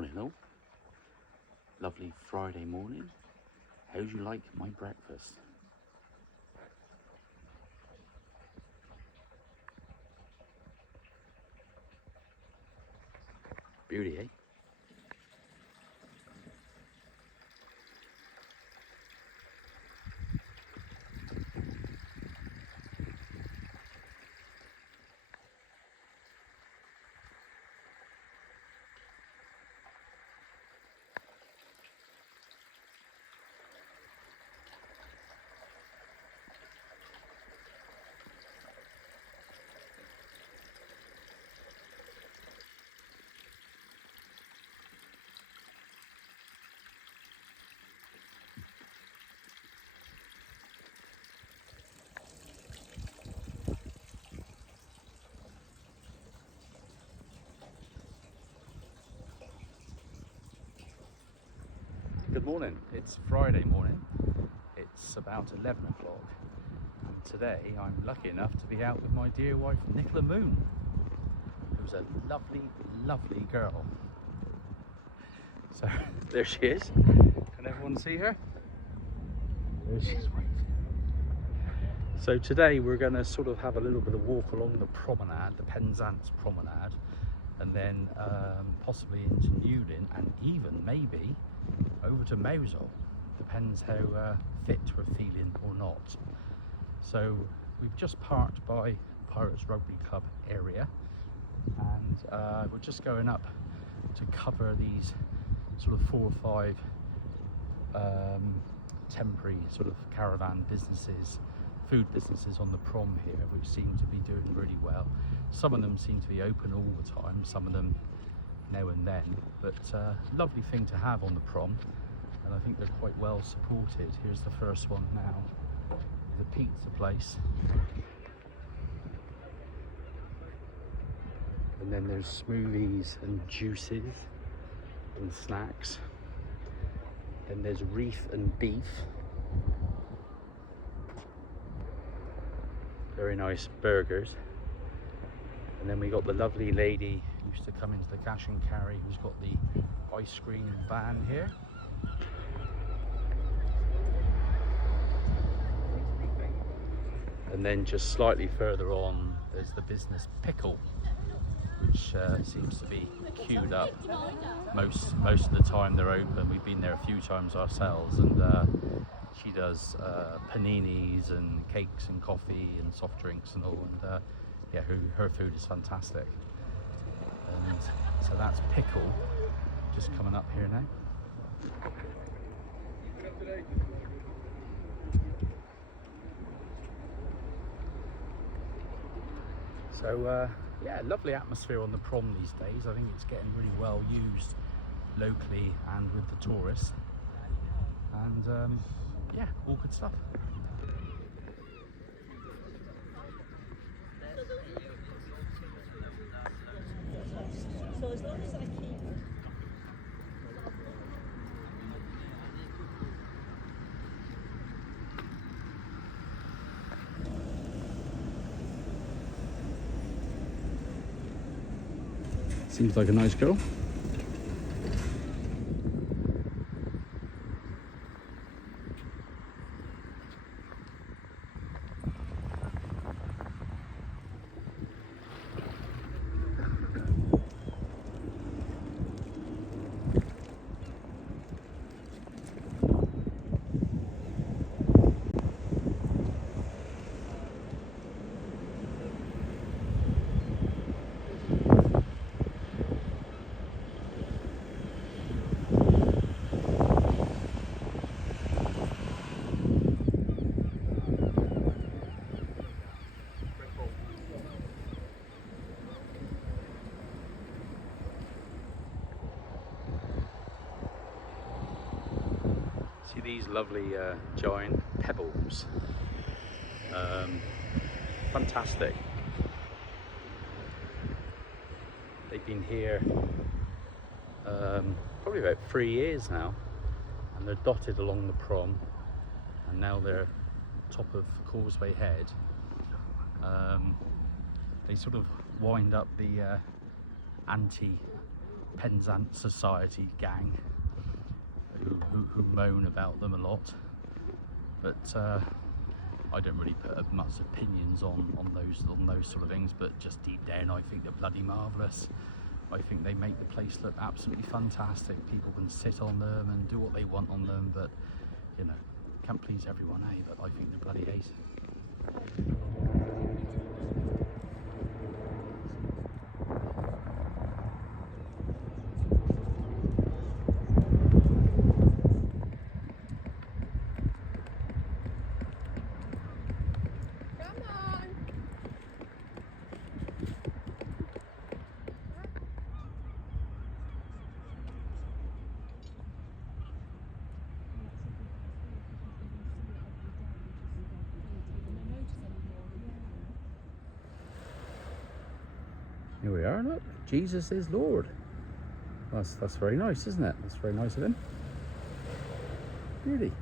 Morning all. Lovely Friday morning. How'd you like my breakfast? Beauty, eh? Good morning. It's Friday morning. It's about 11 o'clock. And today I'm lucky enough to be out with my dear wife Nicola Moon, who's a lovely, lovely girl. So there she is. Can everyone see her? There she is. So today we're going to sort of have a little bit of walk along the promenade, the Penzance promenade, and then possibly into Newlyn, and even maybe over to Mousehole. Depends how fit we're feeling or not. So we've just parked by Pirates Rugby Club area, and we're just going up to cover these sort of 4 or 5 temporary sort of caravan businesses, food businesses on the Prom here, which seem to be doing really well. Some of them seem to be open all the time, some of them now and then, but lovely thing to have on the Prom, and I think they're quite well supported. Here's the first one now, the pizza place, and then there's smoothies and juices and snacks, then there's reef and beef, very nice burgers. And then we got the lovely lady who used to come into the cash and carry, who's got the ice cream van here. And then just slightly further on, there's the business pickle, which seems to be queued up. Most of the time they're open. We've been there a few times ourselves, and she does paninis and cakes and coffee and soft drinks and all, and yeah, her food is fantastic. And so that's pickle, just coming up here now. So yeah, lovely atmosphere on the Prom these days. I think it's getting really well used locally and with the tourists, and yeah, all good stuff. So as long as I keep Seems like a nice girl. See these lovely giant pebbles. Fantastic. They've been here probably about 3 years now, and they're dotted along the Prom, and now they're top of Causeway Head. They sort of wind up the Penzance Society gang who moan about them a lot, but I don't really put up much opinions on those sort of things. But just deep down, I think they're bloody marvellous. I think they make the place look absolutely fantastic. People can sit on them and do what they want on them, but you know, can't please everyone, eh? But I think they're bloody ace. Here we are, look. Jesus is Lord. That's very nice, isn't it? That's very nice of him. Really.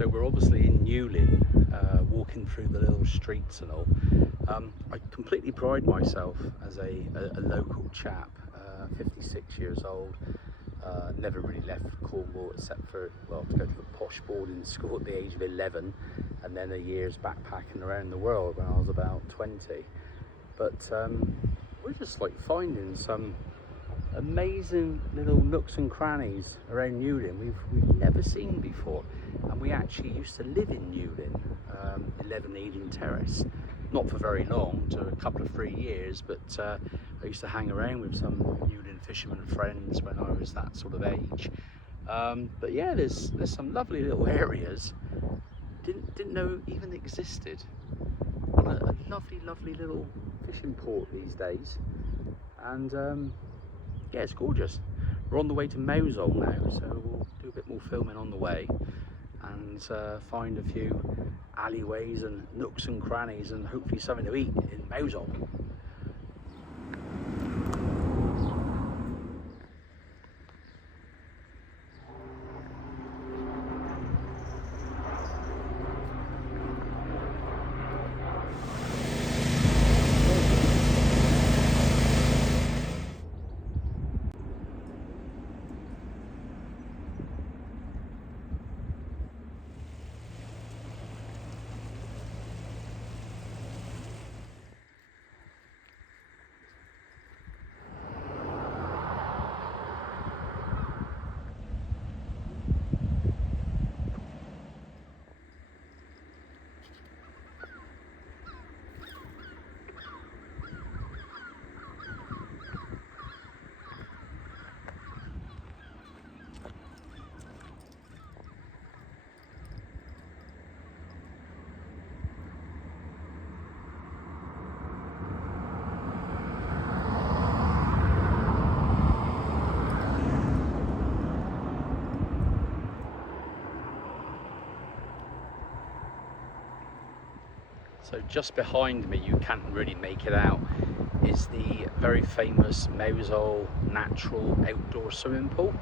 So we're obviously in Newlyn, walking through the little streets and all. I completely pride myself as a local chap, 56 years old. Never really left Cornwall except for, well, to go to a posh boarding school at the age of 11, and then a year's backpacking around the world when I was about 20. But we're just like finding some amazing little nooks and crannies around Newlyn we've never seen before. And we actually used to live in Newlyn, 11 Eden Terrace, not for very long, to a couple of 3 years, but I used to hang around with some Newlyn fishermen friends when I was that sort of age. But yeah, there's some lovely little areas didn't know even existed. What a lovely little fishing port these days. And yeah, it's gorgeous. We're on the way to Mousehole now, so we'll do a bit more filming on the way and find a few alleyways and nooks and crannies and hopefully something to eat in Mousehole. So just behind me, you can't really make it out, is the very famous Mousehole natural outdoor swimming pool.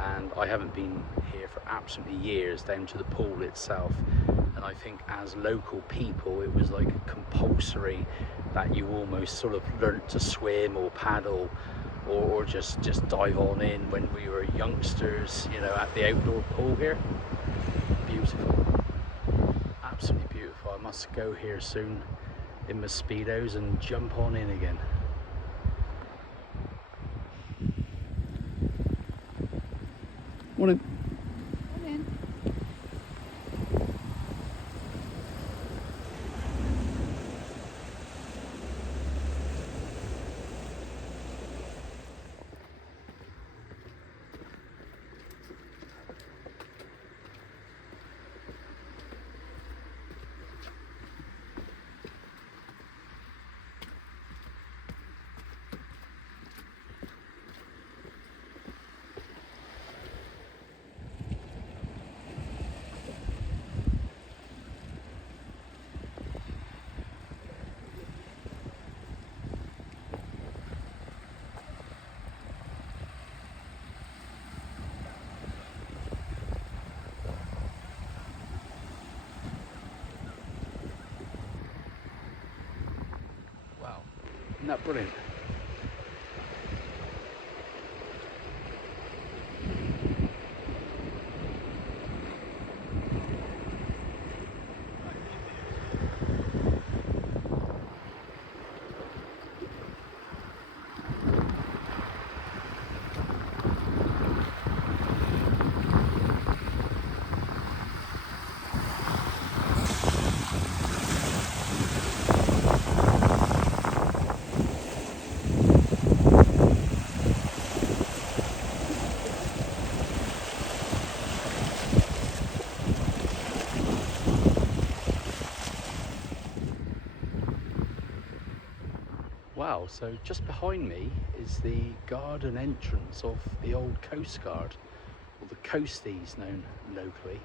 And I haven't been here for absolutely years, down to the pool itself. And I think as local people, it was like compulsory that you almost sort of learnt to swim or paddle or just dive on in when we were youngsters, you know, at the outdoor pool here. Beautiful. Absolutely beautiful. I must go here soon in my Speedos and jump on in again. Morning. Morning. Isn't that brilliant? Wow, so just behind me is the garden entrance of the Old Coastguard, or the Coasties known locally.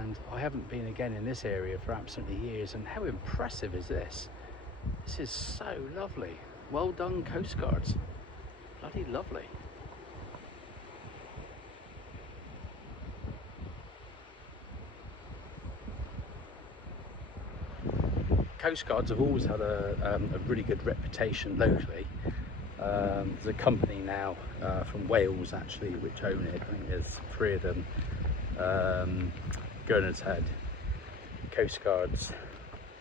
And I haven't been again in this area for absolutely years, and how impressive is this? This is so lovely. Well done, Coastguards. Bloody lovely. Coastguards have always had a really good reputation locally. There's a company now from Wales actually which own it. I think there's 3 of them. Gurnard's Head, Coastguards,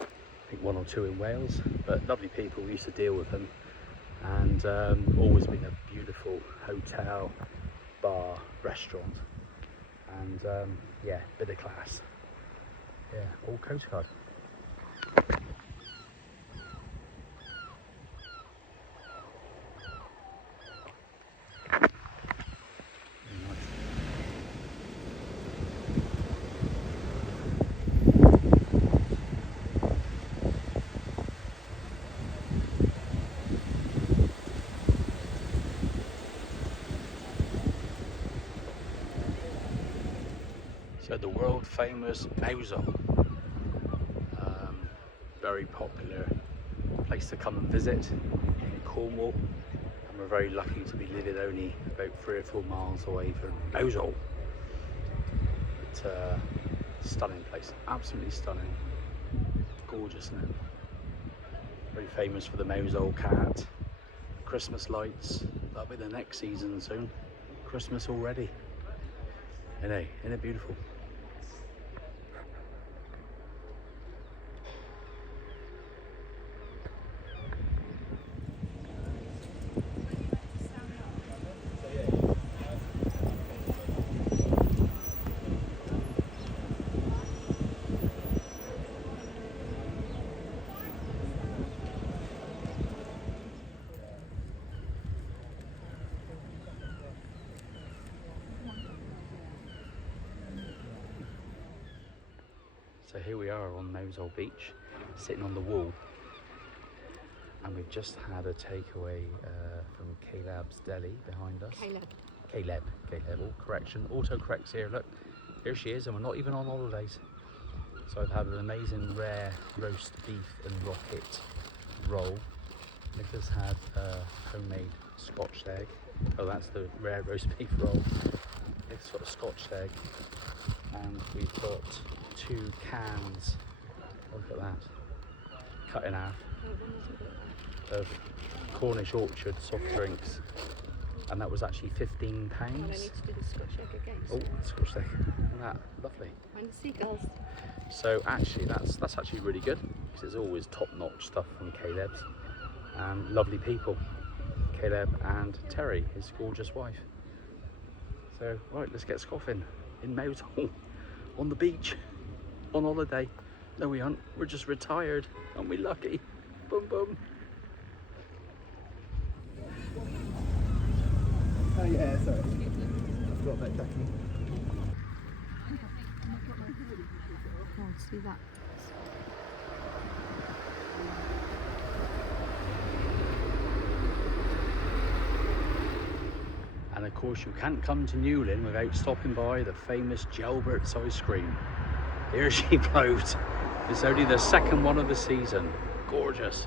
I think 1 or 2 in Wales, but lovely people. We used to deal with them, and always been a beautiful hotel, bar, restaurant, and yeah, bit of class. Yeah, Old Coastguard. So the world famous Mousehole, very popular place to come and visit in Cornwall, and we're very lucky to be living only about 3 or 4 miles away from Mousehole. It's a stunning place, absolutely stunning, gorgeous, isn't it? Very famous for the Mousehole cat, Christmas lights. That'll be the next season soon. Christmas already. Isn't it beautiful? So here we are on Mousehole Beach, sitting on the wall, and we've just had a takeaway from Caleb's Deli behind us. Caleb, oh, correction, auto-corrects here, look, here she is, and we're not even on holidays. So I've had an amazing rare roast beef and rocket roll. Nicholas had a homemade Scotch egg. Oh, that's the rare roast beef roll. Nicholas got a Scotch egg, and we've got 2 cans, look at that, cut in half, of Cornish Orchard soft drinks, and that was actually £15. Well, I need to do the Scotch egg again. Oh, Scotch egg, look at that, lovely. Mind the seagulls. So actually that's actually really good, because it's always top-notch stuff from Caleb's, and lovely people, Caleb and Terry, his gorgeous wife. So right, let's get scoffing in Mousehole on the beach. On holiday. No, we aren't. We're just retired. Aren't we lucky? Boom, boom. Oh yeah, sorry. I forgot about Jackie. Oh, see that. And of course, you can't come to Newlyn without stopping by the famous Gelbert's ice cream. Here she floats. It's only the 2nd one of the season. Gorgeous.